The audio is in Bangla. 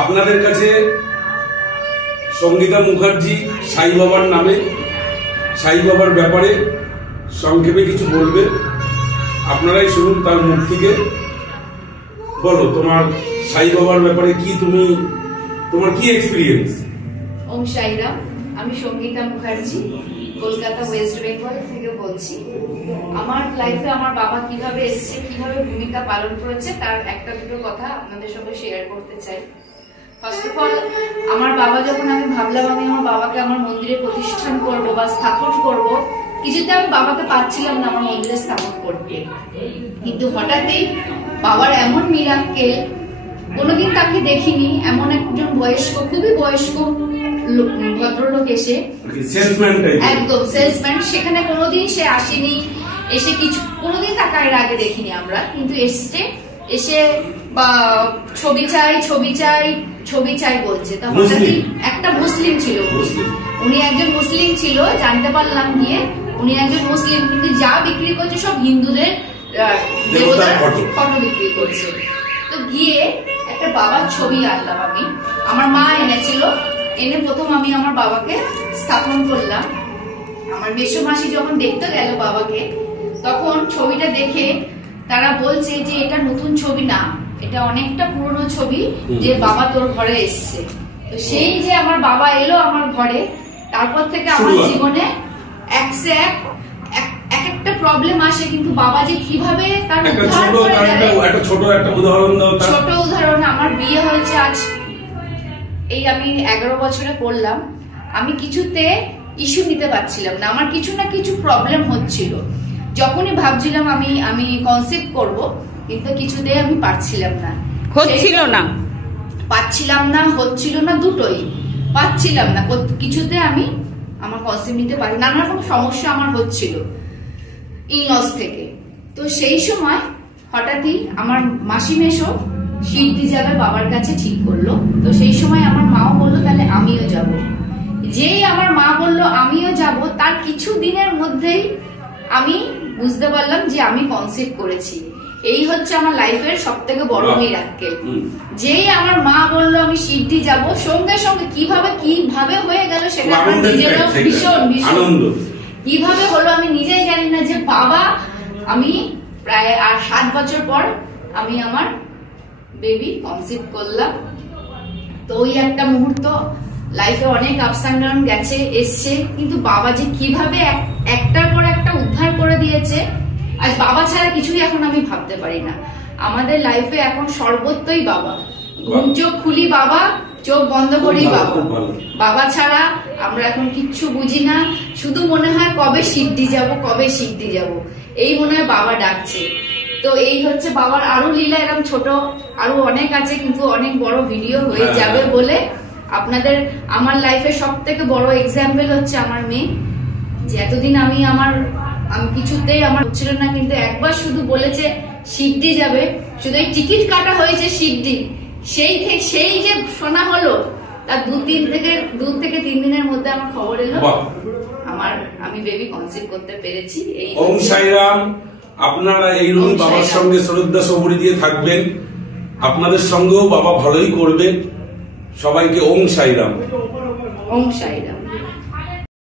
আপনাদের কাছে সঙ্গীতা মুখার্জি সাই বাবার নামে, সাই বাবার ব্যাপারে সংক্ষেপে কিছু বলবে। আপনারাই শুনুন তার মুখ থেকে। বলো তোমার সাই বাবার ব্যাপারে কি, তোমার কি এক্সপিরিয়েন্স? ওম সাইরাম। আমি সঙ্গীতা মুখার্জি, কলকাতা ওয়েস্ট বেঙ্গল থেকে বলছি। আমার লাইফে আমার বাবা কিভাবে এসেছে, কিভাবে ভূমিকা পালন করেছে, তার একটা দুটো কথা আপনাদের সঙ্গে শেয়ার করতে চাই। ফার্স্ট অফ অল, আমার বাবা যখন আমি ভাবলাম আমি আমার বাবাকে আমার মন্দিরে প্রতিষ্ঠান করব বা স্থাপন করব, কিছুতে আমি বাবাকে পাচ্ছিলাম না আমার মন্দিরে স্থাপন করতে। কিন্তু হঠাৎই বাবার এমন মিরাক্কেল, কোনোদিন তাকে দেখিনি, এমন একজন বয়স্ক, খুবই বয়স্ক ভদ্রলোক এসে, একদম সেলসম্যান, সেখানে কোনোদিন সে আসেনি, এসে কিছু কোনোদিন তাকে আগে দেখিনি আমরা, কিন্তু এসে বা ছবি চাই ছবি চাই ছবি চাই বলছে। তো হঠাৎই একটা মুসলিম ছিল, উনি একজন মুসলিম ছিল, জানতে পারলাম গিয়ে উনি একজন মুসলিম, কিন্তু যা বিক্রি করছে সব হিন্দুদের দেবতার ফটো বিক্রি করছে। তো গিয়ে একটা বাবার ছবি আনলাম আমি, আমার মা এনেছিল, এনে প্রথম আমি আমার বাবাকে স্থাপন করলাম। আমার মেসো মাসি যখন দেখতে গেল বাবাকে, তখন ছবিটা দেখে তারা বলছে যে এটা নতুন ছবি না, এটা অনেকটা পুরনো ছবি, যে বাবা তোর ঘরে এসছে। তো সেই যে আমার বাবা এলো আমার ঘরে, তারপর থেকে আমার জীবনে একটা প্রবলেম আসে, কিন্তু বাবা যে কিভাবে তার ছোট উদাহরণ, আমার বিয়ে হয়েছে আজ এই আমি 11 বছরে পড়লাম, আমি কিছুতে ইস্যু নিতে পারছিলাম না, আমার কিছু না কিছু প্রবলেম হচ্ছিল। যখনই ভাবছিলাম আমি কনসিভ করব, কিন্তু কিছুতে আমি পারছিলাম না, হচ্ছিল না, দুটোই পাচ্ছিলাম না, কিছুতে আমি আমার কনসিভ নিতে পারি, নানা রকম সমস্যা আমার হচ্ছিল ইনলস থেকে। তো সেই সময় হঠাৎই আমার মাসি মেশো শিরডি যাবে বাবার কাছে ঠিক করলো। তো সেই সময় আমার মাও বললো তাহলে আমিও যাব। যেই আমার মা বললো আমিও যাব, তার কিছু দিনের মধ্যেই আমি বুঝতে পারলাম যে আমি কনসিভ করেছি। এই হচ্ছে আমার লাইফের সব থেকে বড় মিরাক্কেল। যেই আমার মা বললো আমি শিরডি যাব, সঙ্গে সঙ্গে কিভাবে হয়ে গেল সেটা আমার নিজেরও ভীষণ আনন্দ, কিভাবে হলো আমি নিজেই জানি না, যে বাবা আমি প্রায় আর 7 বছর পর আমি আমার বেবি কনসিভ করলাম। তো ওই একটা মুহূর্ত, লাইফে অনেক আপস এন্ড ডাউন গেছে এসছে, কিন্তু বাবা যে কিভাবে একটার পর একটা উদ্ধার করে দিয়েছে, আজ বাবা ছাড়া কিছুই এখন আমি ভাবতে পারি না। আমাদের লাইফে এখন সর্বত্রই বাবা, ঘুম চোখ খুলি বাবা, চোখ বন্ধ করি বাবা, বাবা ছাড়া আমরা এখন কিচ্ছু বুঝি না। শুধু মনে হয় কবে শিরডি যাব, কবে শিরডি যাব, এই মনে হয় বাবা ডাকছে। তো এই হচ্ছে বাবার আরো লীলা, এরকম ছোট আরো অনেক আছে, কিন্তু অনেক বড় ভিডিও হয়ে যাবে বলে আপনাদের। আমার লাইফে সব থেকে বড় এক্সাম্পল হচ্ছে আমার মেয়ে, যে এতদিন আমি কিছুতেই আমার হচ্ছিল না, কিন্তু একবার শুধু বলেছে শিরডি যাবে, শুধু এই টিকিট কাটা হয়েছে শিরডি, সেই যে শোনা হলো, তার 2 থেকে 3 দিনের মধ্যে আমার খবর এলো আমি বেবি কনসিভ করতে পেরেছি। এই ওম সাইরাম। আপনারা এইরকম বাবার সঙ্গে শ্রদ্ধা সবরি দিয়ে থাকবেন, আপনাদের সঙ্গেও বাবা ভালোই করবেন। সবাইকে ওম সাইরাম। ওম সাইরাম।